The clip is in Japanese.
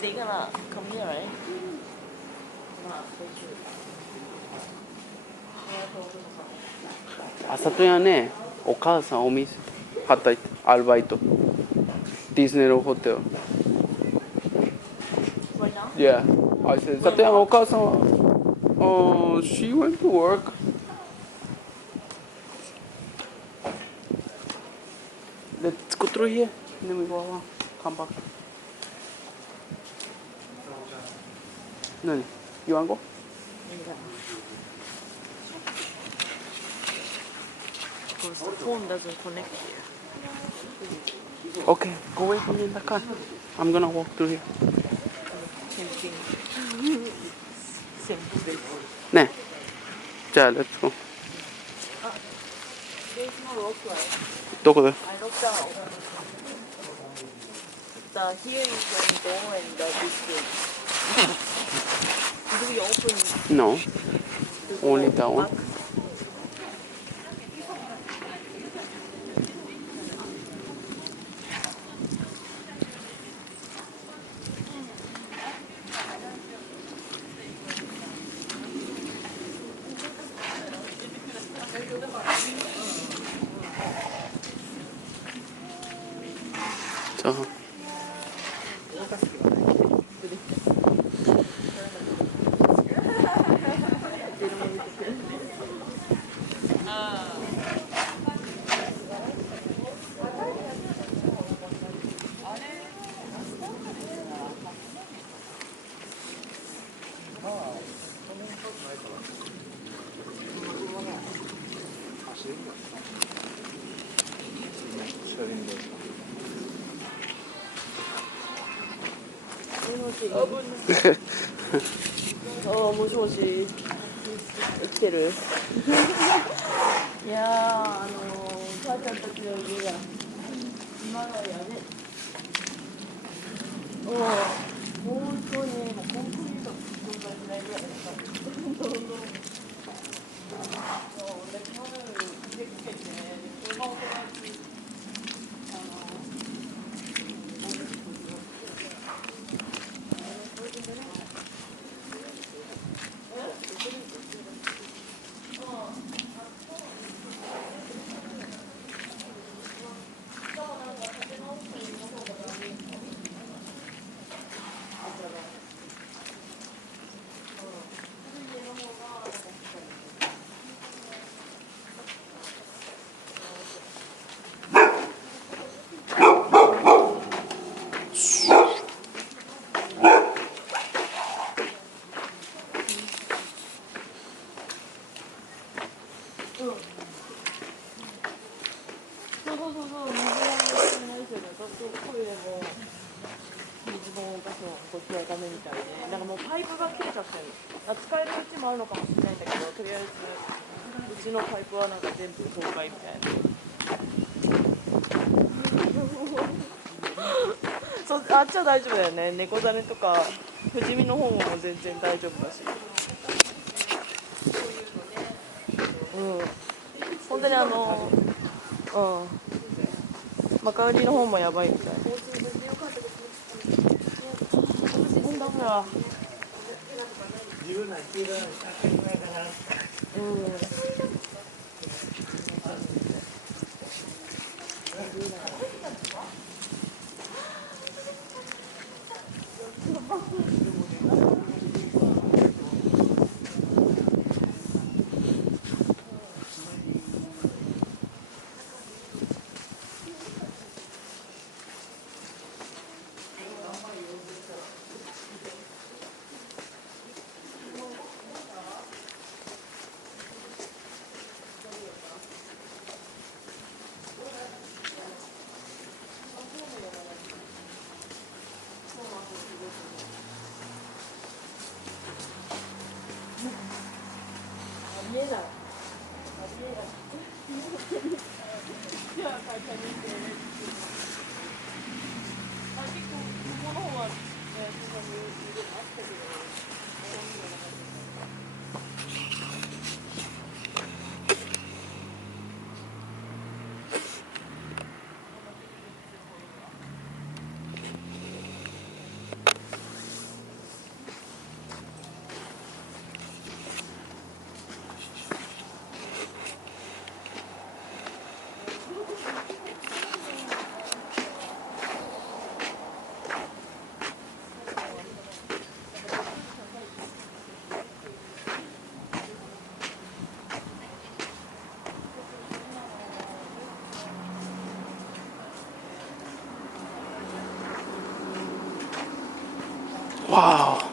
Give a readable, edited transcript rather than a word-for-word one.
They gonna come here, right? あさとやね、お母さんお店働いてアルバイト。ディズニーのホテル。Right now? Yeah. I said, さとやのお母さんは、she went to work. Let's go through here. Then we go around. Come back. 何 You wanna go? Because the phone doesn't connect here. Okay, go wait for me in the car. I'm gonna walk through here. Same thing. Same place. ね。じゃあ、Let's go. There's no lock, right? どこで I locked out. Here is the door and this way. Do we open No. the Only door that one. back? じゃあ、もしもし。生きてる。いやー、母ちゃんたちの家が今のやね。本当にもうコンクリート存在しないぐらいだった。どんどんどんどん。そうで、去年できてて、そのお友達なんかもうパイプが切れちゃってるの。使えるうちもあるのかもしれないんだけど、とりあえずうちのパイプはなんか全部崩壊みたいな。そうあっちは大丈夫だよね。猫種とか不死身の方も全然大丈夫だし。本当にマカウリの方もやばいみたい。ダメだ。Wow.